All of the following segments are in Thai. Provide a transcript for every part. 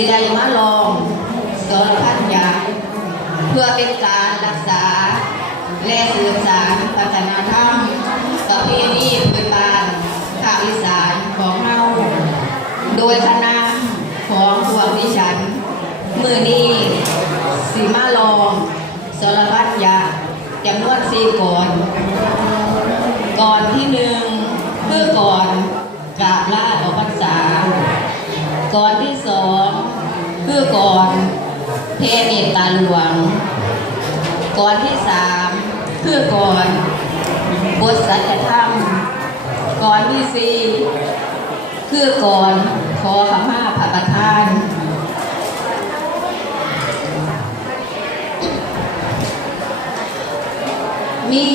สิได้มาลองสอนพันยาเพื่อเป็นการรักษา และสืบสานพัฒนธรรมประเพณีพื้นบ้านภาคอีสานของเรา โดยคณะของพวกดิฉัน มือนี้สีมาลองสารพัดยาจำนวนสี่ก่อน ก่อนที่หนึ่งคือก่อนกราบลาออกพรรษา ก่อนที่ ก่อนเทเมตตาหลวงก่อนที่สามคือก่อนบทสัจธรรมก่อนที่สี่คือก่อนขอขมาพระประธานมี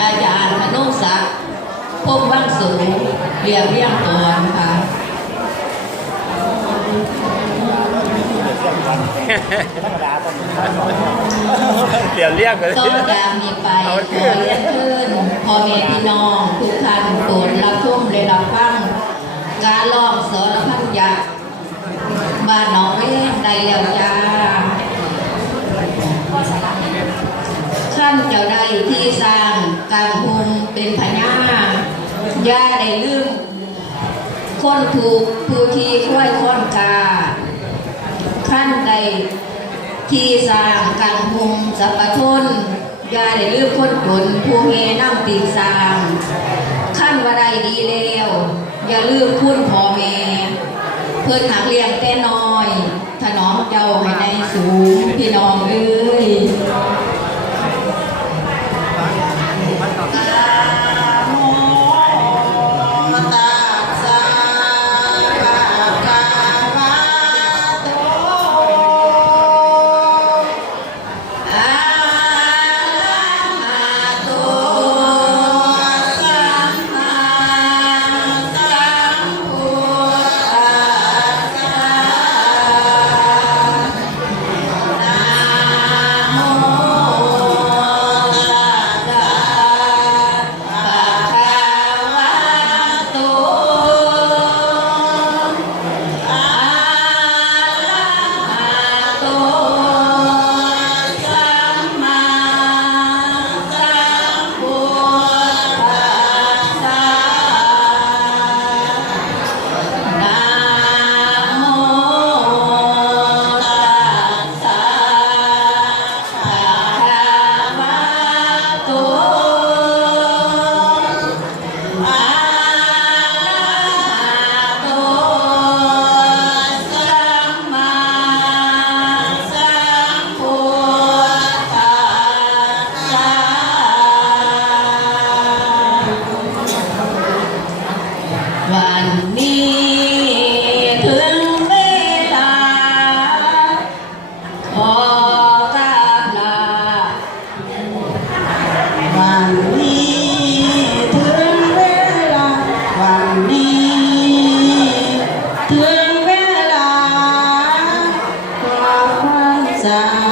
อาจารย์มโนศักดิ์พบวังสูงเรียบเรียงตัวนะคะ เดี๋ยวเรียกเลยต่อจากนี้ไปขอเรียนเชิญพ่อแม่พี่น้องทุกท่านโปรดรับชมและรับฟังการลองสอนพันยาบ้านหนองเว้งได้แล้วจ้าขั้นเจ้าได้ที่สร้างกลางหุมเป็นพญาย่าได้ลืมคนถูกผู้ที่ค่อยค้อนกา ขั้นใดที่สร้างกังหุมสัพพทนอย่าได้ลืมคนจนผู้เฮน้ำติสร้างขั้นว่าใดดีแล้วอย่าลืมคุณพ่อแม่เพื่อนหาเลี้ยงแต่น้อยถนอมเจ้าให้ได้สูงพี่น้องเอ้ย สา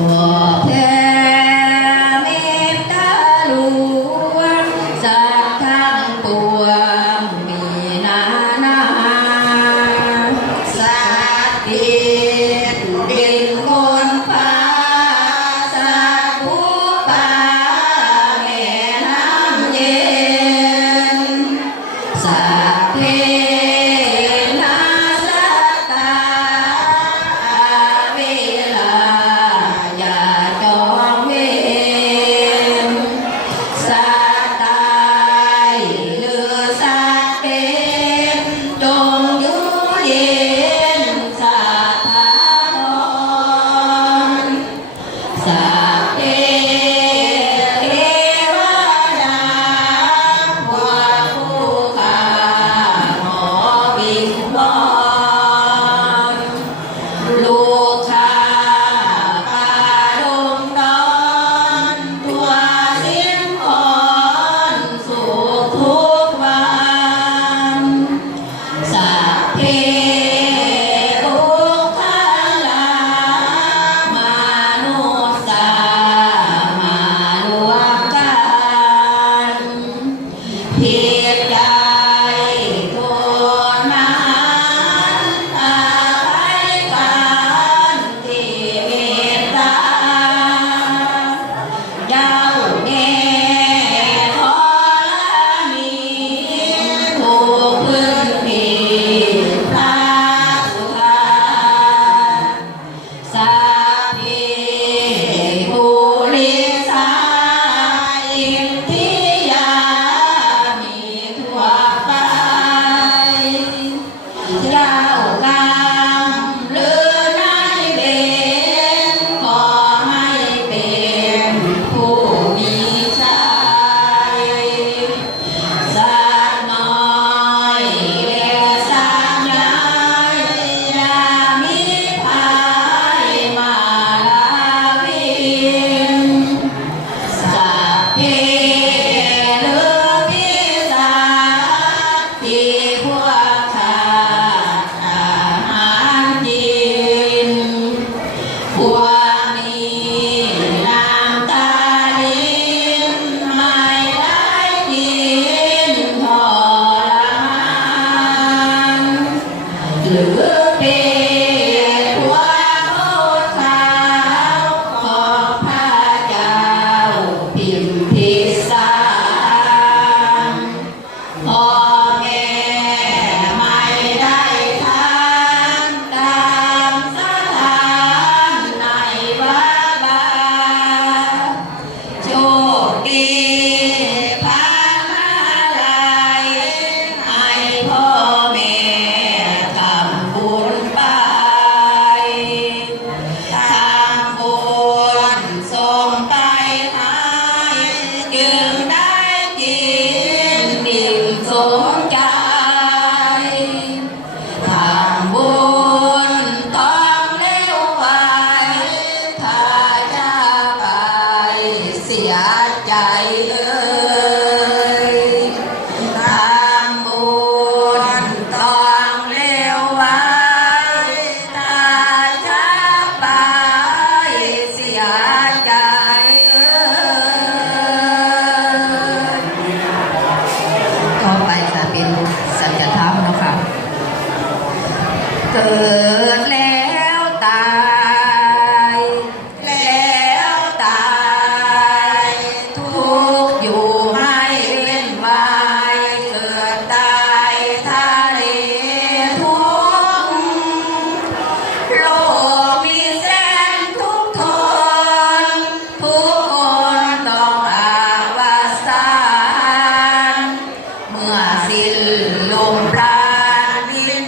Oh, yeah.